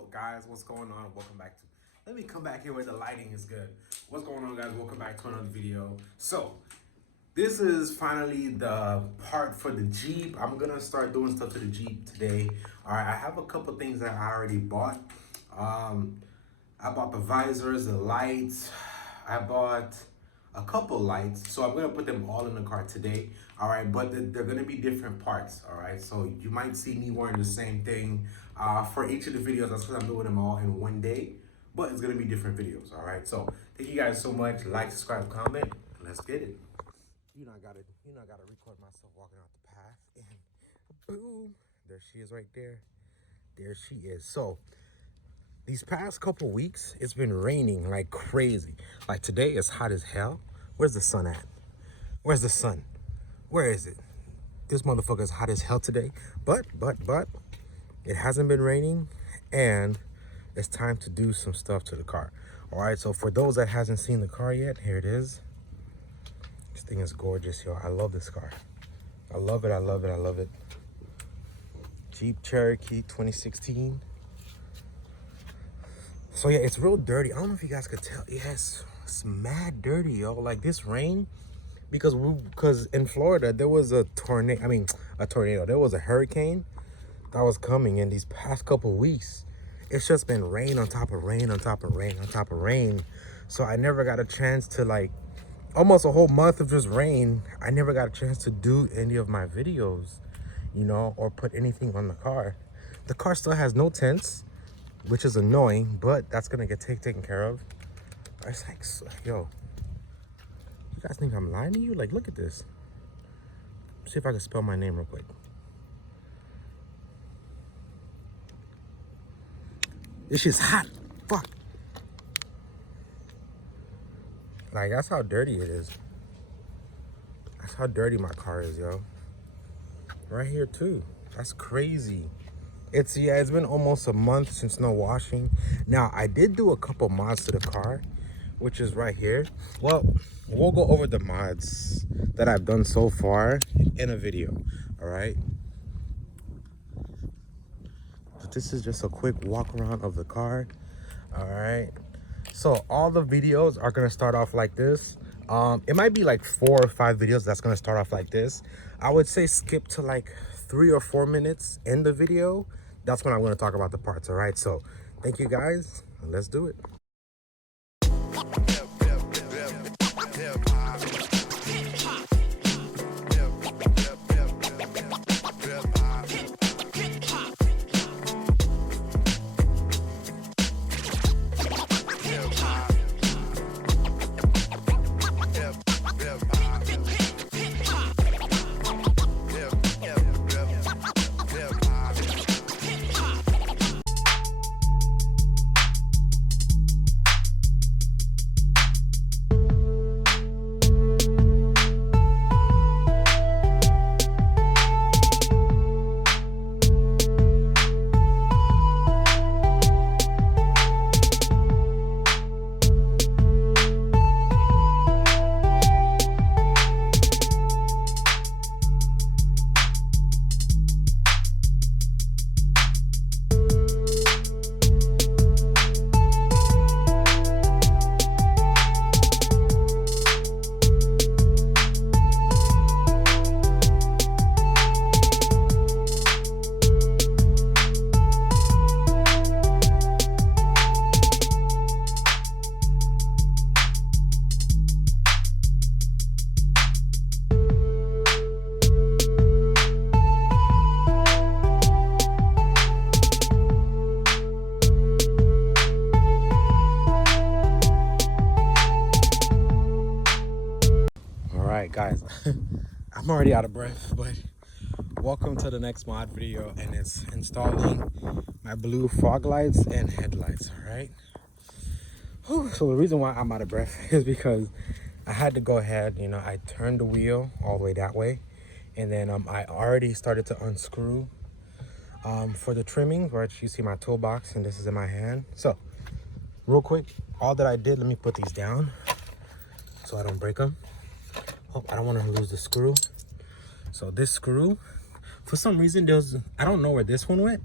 Yo, guys, what's going on? Welcome back to. Let me come back here where the lighting is good. What's going on, guys? Welcome back to another video. So, this is finally the part for the Jeep. I'm gonna start doing stuff to the Jeep today. All right, I have a couple things that I already bought. I bought the visors, the lights. I bought a couple lights, so I'm gonna put them all in the car today. All right, but they're gonna be different parts. All right, so you might see me wearing the same thing for each of the videos. That's because I'm doing them all in one day, but it's gonna be different videos. All right, so thank you guys so much. Like, subscribe, comment. Let's get it. I gotta record myself walking out the path, and boom, there she is right there. There she is. So these past couple weeks, it's been raining like crazy. Like today, it's hot as hell. Where's the sun at? Where's the sun? Where is it? This motherfucker is hot as hell today. But, it hasn't been raining, and it's time to do some stuff to the car. All right, so for those that hasn't seen the car yet, here it is. This thing is gorgeous, yo. I love this car. I love it, I love it, I love it. Jeep Cherokee 2016. So yeah, it's real dirty. I don't know if you guys could tell. Yes, it's mad dirty, yo. Like this rain, because in Florida there was a tornado. There was a hurricane that was coming in these past couple weeks. It's just been rain on top of rain on top of rain on top of rain. So I never got a chance to, like, almost a whole month of just rain. I never got a chance to do any of my videos, you know, or put anything on the car. The car still has no tents, which is annoying, but that's gonna get taken care of. It's like, yo, you guys think I'm lying to you? Like, look at this. See if I can spell my name real quick. This shit's hot. Fuck. Like, that's how dirty it is. That's how dirty my car is, yo. Right here too. That's crazy. It's been almost a month since no washing. Now, I did do a couple mods to the car, which is right here. Well, we'll go over the mods that I've done so far in a video, all right? But this is just a quick walk around of the car, all right? So all the videos are gonna start off like this. It might be like 4 or 5 videos that's gonna start off like this. I would say skip to like 3 or 4 minutes in the video. That's when I'm going to talk about the parts. All right, so thank you guys. Let's do it. Guys, I'm already out of breath, but welcome to the next mod video, and it's installing my blue fog lights and headlights. All right, so the reason why I'm out of breath is because I had to go ahead, you know, I turned the wheel all the way that way, and then I already started to unscrew for the trimming, right? You see my toolbox, and this is in my hand. So real quick, all that I did, let me put these down so I don't break them. Oh, I don't want to lose the screw. So this screw, for some reason, I don't know where this one went,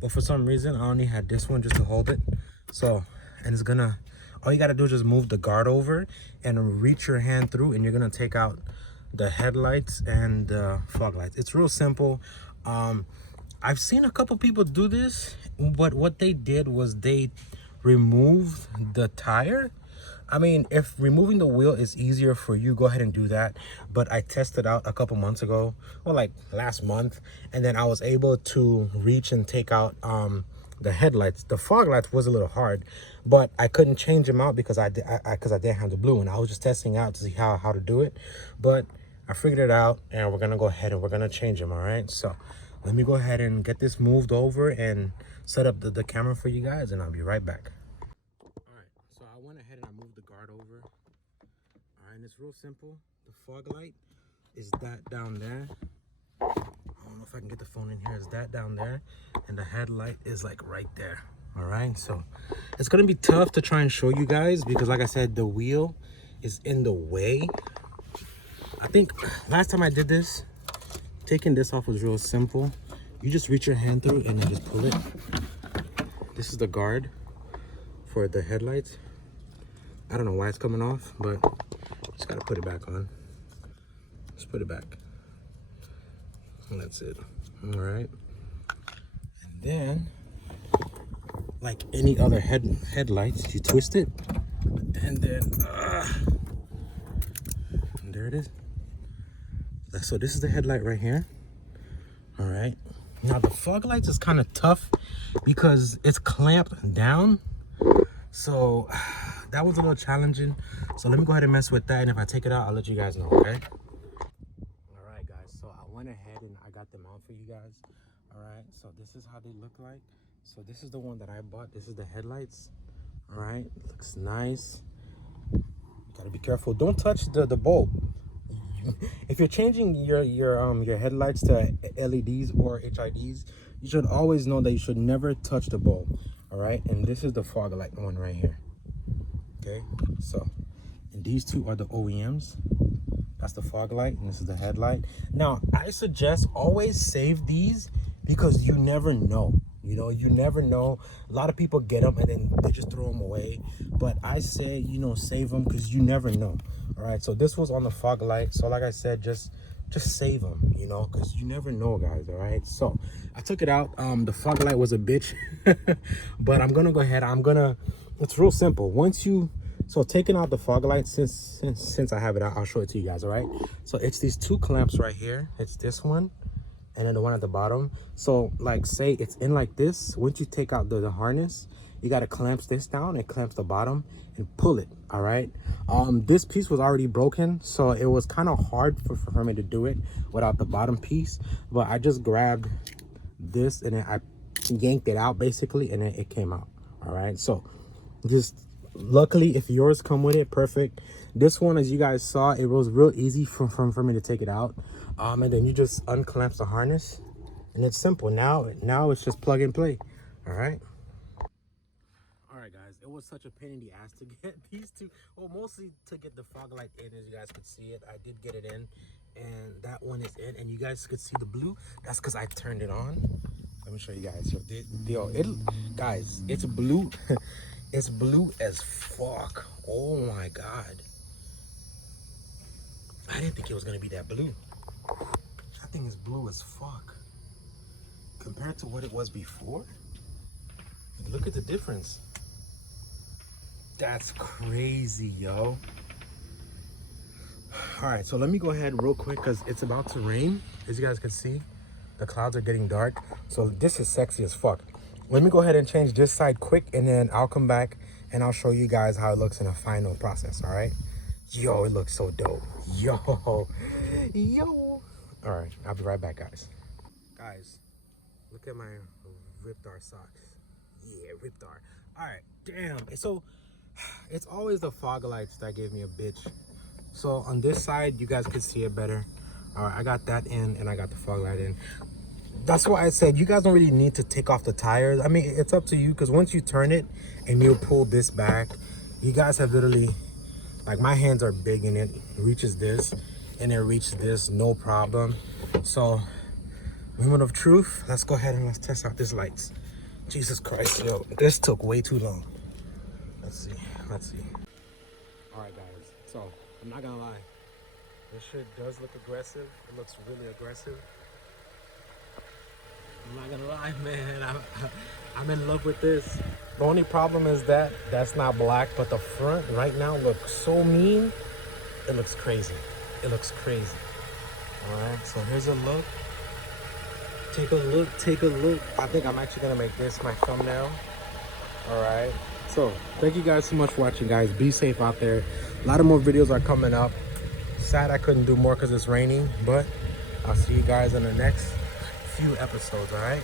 but for some reason I only had this one just to hold it. So, and it's gonna, all you gotta do is just move the guard over and reach your hand through, and you're gonna take out the headlights and the fog lights. It's real simple. I've seen a couple people do this, but what they did was they removed the tire. I mean, if removing the wheel is easier for you, go ahead and do that. But I tested out a couple months ago, or like last month, and then I was able to reach and take out the headlights. The fog lights was a little hard, but I couldn't change them out because I didn't have the blue one. I was just testing out to see how to do it, but I figured it out, and we're gonna go ahead and we're gonna change them. All right, so let me go ahead and get this moved over and set up the camera for you guys, and I'll be right back. So I went ahead and I moved the guard over. All right, and it's real simple. The fog light is that down there. I don't know if I can get the phone in here. Is that down there? And the headlight is like right there. All right, so it's gonna be tough to try and show you guys because like I said, the wheel is in the way. I think last time I did this, taking this off was real simple. You just reach your hand through and then just pull it. This is the guard for the headlights. I don't know why it's coming off, but just gotta put it back on. Just put it back. And that's it. All right. And then, like any other headlights, you twist it, and then and there it is. So this is the headlight right here. All right. Now the fog lights is kind of tough because it's clamped down. So that was a little challenging. So let me go ahead and mess with that. And if I take it out, I'll let you guys know, okay? All right, guys. So I went ahead and I got them out for you guys. All right. So this is how they look like. So this is the one that I bought. This is the headlights. All right. Looks nice. You gotta be careful. Don't touch the bulb. If you're changing your headlights to LEDs or HIDs, you should always know that you should never touch the bulb. All right, and this is the fog light one right here. Okay, so and these two are the OEMs. That's the fog light, and this is the headlight. Now I suggest always save these because you never know. You know, you never know. A lot of people get them and then they just throw them away. But I say, you know, save them because you never know. All right, so this was on the fog light. So like I said, just save them, you know, because you never know, guys. All right, so I took it out. The fog light was a bitch, but I'm gonna go ahead. It's real simple. So taking out the fog light, since I have it out, I'll show it to you guys. All right, so it's these two clamps right here. It's this one and then the one at the bottom. So like say it's in like this. Once you take out the harness, you got to clamp this down and clamp the bottom and pull it. All right, this piece was already broken, so it was kind of hard for me to do it without the bottom piece, but I just grabbed this and then I yanked it out basically, and then it came out. All right, so just luckily if yours come with it, perfect. This one, as you guys saw, it was real easy for me to take it out. And then you just unclamp the harness and it's simple. Now it's just plug and play. All right, guys, it was such a pain in the ass to get these two, well, mostly to get the fog light in. As you guys could see it, I did get it in, and that one is in, and you guys could see the blue. That's because I turned it on. Let me show you guys. Guys, it's blue. It's blue as fuck. Oh my god, I didn't think it was gonna be that blue. That thing is blue as fuck compared to what it was before. Look at the difference. That's crazy, yo. All right, so let me go ahead real quick because it's about to rain. As you guys can see, the clouds are getting dark. So this is sexy as fuck. Let me go ahead and change this side quick, and then I'll come back and I'll show you guys how it looks in a final process. All right, yo, it looks so dope. Yo. All right, I'll be right back, guys. Look at my Riptar socks. Yeah, Riptar. All right, damn. So it's always the fog lights that gave me a bitch. So on this side, you guys could see it better. All right, I got that in and I got the fog light in. That's why I said you guys don't really need to take off the tires. I mean, it's up to you, because once you turn it and you pull this back, you guys have literally, like, my hands are big and it reaches this and it reaches this, no problem. So moment of truth, let's go ahead and let's test out these lights. Jesus Christ, yo, this took way too long. Let's see. All right, guys. So I'm not gonna lie, this shit does look aggressive. It looks really aggressive. I'm not gonna lie, man. I'm in love with this. The only problem is that that's not black, but the front right now looks so mean. It looks crazy. It looks crazy. All right. So here's a look. Take a look. I think I'm actually gonna make this my thumbnail. All right. So thank you guys so much for watching, guys. Be safe out there. A lot of more videos are coming up. Sad I couldn't do more because it's raining, but I'll see you guys in the next few episodes. All right.